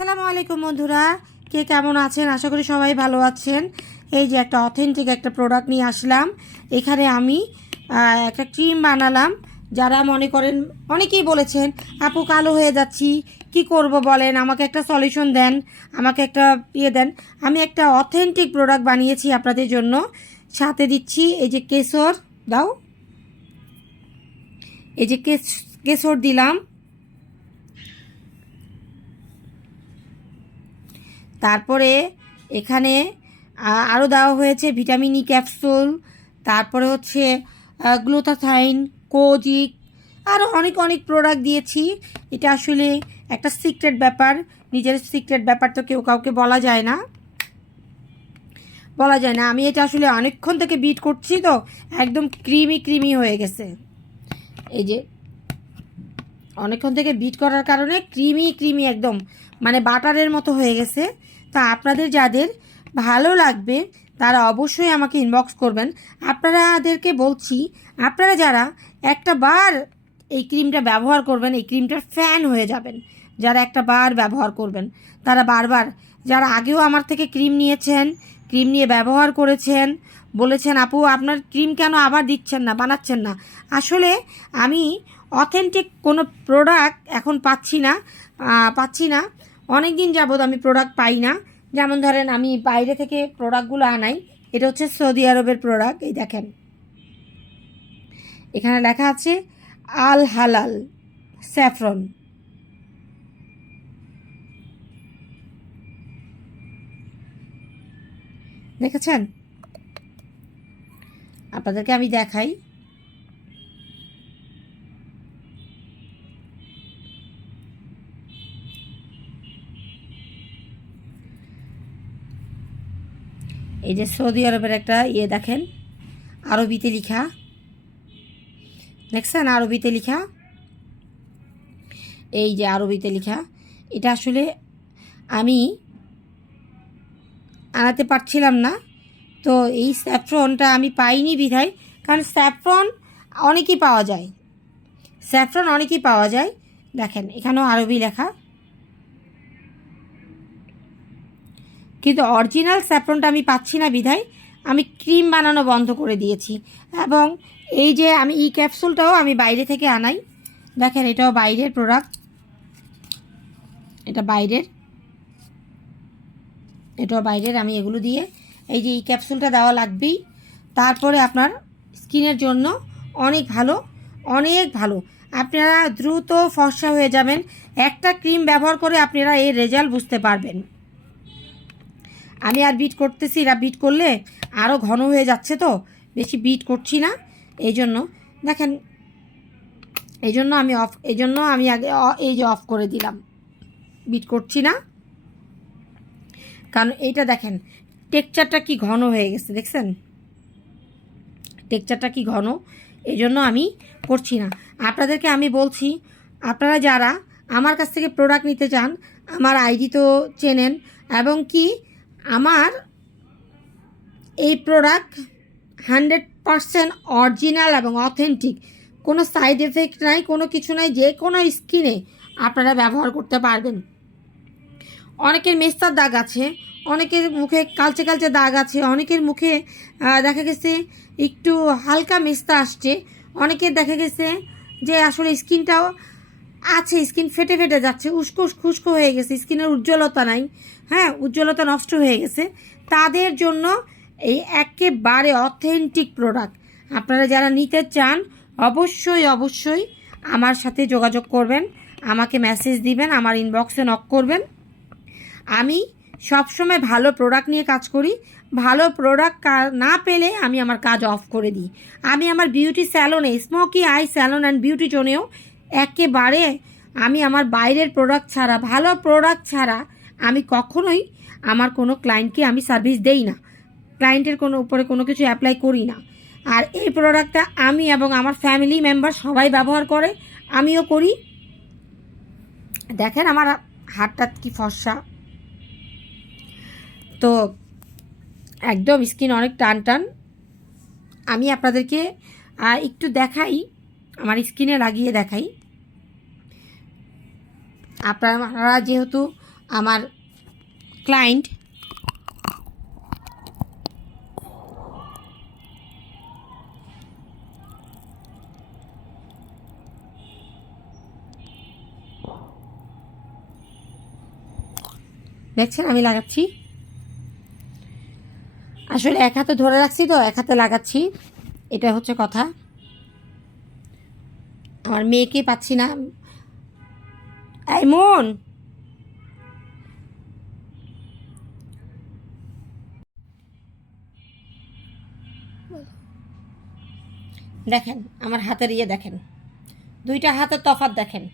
আসসালামু আলাইকুম বন্ধুরা, কে কেমন আছেন? আশা করি সবাই ভালো আছেন। এই যে একটা অথেন্টিক একটা প্রোডাক্ট নিয়ে আসলাম। এখানে আমি একটা ক্রিম বানালাম। যারা মনে করেন, অনেকেই বলেছেন আপু কালো হয়ে যাচ্ছি, কি করব বলেন, আমাকে একটা সলিউশন দেন, আমাকে একটা দেন। আমি একটা অথেন্টিক প্রোডাক্ট বানিয়েছি আপনাদের জন্য। সাথে দিচ্ছি এই যে কেশর, দাও, এই যে কেশর দিলাম। তারপরে এখানে আরও দেওয়া হয়েছে ভিটামিন ই ক্যাপসুল, তারপরে হচ্ছে গ্লুটাথাইন, কোজিক, আরও অনেক অনেক প্রোডাক্ট দিয়েছি। এটা আসলে একটা সিক্রেট ব্যাপার, নিজের সিক্রেট ব্যাপার তো কেউ কাউকে বলা যায় না। আমি এটা আসলে অনেকক্ষণ থেকে বিট করছি, তো একদম ক্রিমি ক্রিমি হয়ে গেছে। এই যে অনেকক্ষণ থেকে বিট করার কারণে ক্রিমি ক্রিমি একদম মানে বাটারের মতো হয়ে গেছে। তা আপনাদের যাদের ভালো লাগবে তারা অবশ্যই আমাকে ইনবক্স করবেন। আপনাদেরকে বলছি, আপনারা যারা একটা বার এই ক্রিমটা ব্যবহার করবেন, এই ক্রিমটার ফ্যান হয়ে যাবেন। যারা একটা বার ব্যবহার করবেন তারা বারবার, যারা আগেও আমার থেকে ক্রিম নিয়েছেন, ক্রিম নিয়ে ব্যবহার করেছেন, বলেছেন আপু আপনার ক্রিম কেন আবার দিচ্ছেন না, বানাচ্ছেন না। আসলে আমি অথেন্টিক কোনো প্রোডাক্ট এখন পাচ্ছি না। অনেক দিন যাবৎ আমি প্রোডাক্ট পাই না। যেমন ধরেন আমি বাইরে থেকে প্রোডাক্টগুলো আনাই। এটা হচ্ছে সৌদি আরবের প্রোডাক্ট। এই দেখেন, এখানে লেখা আছে আল হালাল স্যাফরন। দেখেছেন? আপনাদেরকে আমি দেখাই। এই যে সৌদি আরবের একটা দেখেন, আরবিতে লেখা, দেখছেন? আরবিতে লেখা, এই যে আরবিতে লেখা। এটা আসলে আমি আনাতে পারছিলাম না, তো এই স্যাফরনটা আমি পাইনি বিধায়, কারণ স্যাফরন অনেকই পাওয়া যায়। দেখেন এখানেও আরবি লেখা, কিন্তু অরিজিনাল স্যাফরনটা আমি পাচ্ছি না বিধায় আমি ক্রিম বানানো বন্ধ করে দিয়েছি। এবং এই যে আমি ক্যাপসুলটাও আমি বাইরে থেকে আনাই। দেখেন এটাও বাইরের প্রোডাক্ট, এটাও বাইরের। আমি এগুলো দিয়ে, এই যে ক্যাপসুলটা দেওয়া লাগবেই। তারপরে আপনার স্কিনের জন্য অনেক ভালো। আপনারা দ্রুত ফর্সা হয়ে যাবেন। একটা ক্রিম ব্যবহার করে আপনারা এর রেজাল্ট বুঝতে পারবেন। আমি আর বিট করতেছি না, বিট করলে আরও ঘন হয়ে যাচ্ছে, তো বেশি বিট করছি না। এই জন্য দেখেন, এই জন্য আমি আগে এই যে অফ করে দিলাম, বিট করছি না। কারণ এইটা দেখেন টেক্সচারটা কি ঘন হয়ে গেছে, দেখছেন টেক্সচারটা কি ঘন, এই জন্য আমি করছি না। আপনাদেরকে আমি বলছি, আপনারা যারা আমার কাছ থেকে প্রোডাক্ট নিতে চান, আমার আইডি তো চেনেন, এবং কি আমার এই প্রোডাক্ট 100% অরিজিনাল এবং অথেন্টিক, কোনো সাইড এফেক্ট নাই, কোনো কিছু নাই, যে কোনো স্কিনে আপনারা ব্যবহার করতে পারবেন। অনেকের মেস্তার দাগ আছে, অনেকের মুখে কালচে কালচে দাগ আছে, অনেকের মুখে দেখা গেছে একটু হালকা মেস্তা আসছে, অনেকের দেখা গেছে যে আসলে স্কিনটাও আছে, স্কিন ফেটে ফেটে যাচ্ছে, উস্কো খুস্কো হয়ে গেছে, স্কিনের উজ্জ্বলতা নাই, হ্যাঁ উজ্জ্বলতা নষ্ট হয়ে গেছে। তাদের জন্য এই একেবারে অথেন্টিক প্রোডাক্ট। আপনারা যারা নিতে চান অবশ্যই আমার সাথে যোগাযোগ করবেন, আমাকে মেসেজ দিবেন, আমার ইনবক্সে নক করবেন। আমি সবসময় ভালো প্রোডাক্ট নিয়ে কাজ করি। ভালো প্রোডাক্ট না পেলে আমি আমার কাজ অফ করে দিই। আমি আমার বিউটি স্যালনে, Smokey Eye Salon and Beauty জোনেও একেবারে আমি আমার বাইরের প্রোডাক্ট ছাড়া, ভালো প্রোডাক্ট ছাড়া আমি কখনোই আমার কোনো ক্লায়েন্টকে আমি সার্ভিস দেই না, ক্লায়েন্টের উপরে কোনো কিছু অ্যাপ্লাই করি না। আর এই প্রোডাক্টটা আমি এবং আমার ফ্যামিলি মেম্বার সবাই ব্যবহার করে, আমিও করি। দেখেন আমার হাতটা কি ফর্সা, তো একদম স্কিন অনেক টান টান। আমি আপনাদেরকে একটু দেখাই, আমার স্কিনে লাগিয়ে দেখাই। আপনারা যেহেতু আমার ক্লায়েন্ট দেখছেন আমি লাগাচ্ছি, আসলে এক হাতে ধরে রাখছি তো এক হাতে লাগাচ্ছি, এটা হচ্ছে কথা। আমার মেয়েকে পাচ্ছি না। এই মন, দেখেন আমার হাতের ইয়ে দেখেন, দুইটা হাতের তফাৎ দেখেন,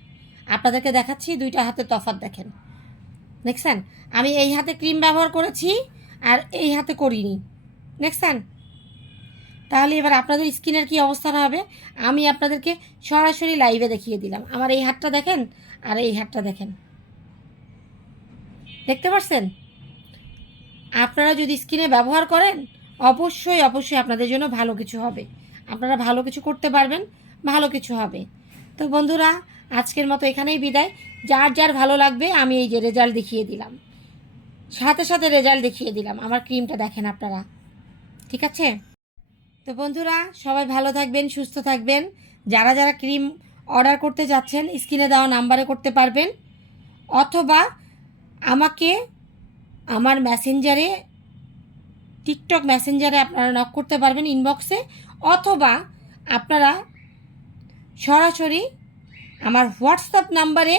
আপনাদেরকে দেখাচ্ছি দুইটা হাতের তফাৎ দেখেন, দেখছেন আমি এই হাতে ক্রিম ব্যবহার করেছি আর এই হাতে করিনি, দেখছেন। তাহলে এবার আপনাদের স্কিনের কি অবস্থা হবে আমি আপনাদেরকে সরাসরি লাইভে দেখিয়ে দিলাম। আমার এই হাতটা দেখেন আর এই হাতটা দেখেন, দেখতে পাচ্ছেন। আপনারা যদি স্কিনে ব্যবহার করেন অবশ্যই অবশ্যই আপনাদের জন্য ভালো কিছু হবে, আপনারা ভালো কিছু করতে পারবেন, ভালো কিছু হবে। তো বন্ধুরা আজকের মতো এখানেই বিদায়। যার যার ভালো লাগবে আমি এই যে রেজাল্ট দেখিয়ে দিলাম, সাথে সাথে রেজাল্ট দেখিয়ে দিলাম, আমার ক্রিমটা দেখেন আপনারা, ঠিক আছে। তো বন্ধুরা সবাই ভালো থাকবেন, সুস্থ থাকবেন। যারা যারা ক্রিম অর্ডার করতে যাচ্ছেন স্ক্রিনে দেওয়া নাম্বারে করতে পারবেন, অথবা আমাকে আমার মেসেঞ্জারে, টিকটক মেসেঞ্জারে আপনারা নক করতে পারবেন ইনবক্সে, অথবা আপনারা সরাসরি আমার হোয়াটসঅ্যাপ নাম্বারে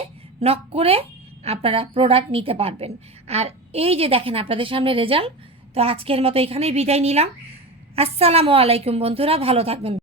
নক করে আপনারা প্রোডাক্ট নিতে পারবেন। আর এই যে দেখেন আপনাদের সামনে রেজাল্ট। তো আজকের মতো এখানেই বিদায় নিলাম। আসসালামু আলাইকুম বন্ধুরা, ভালো থাকবেন।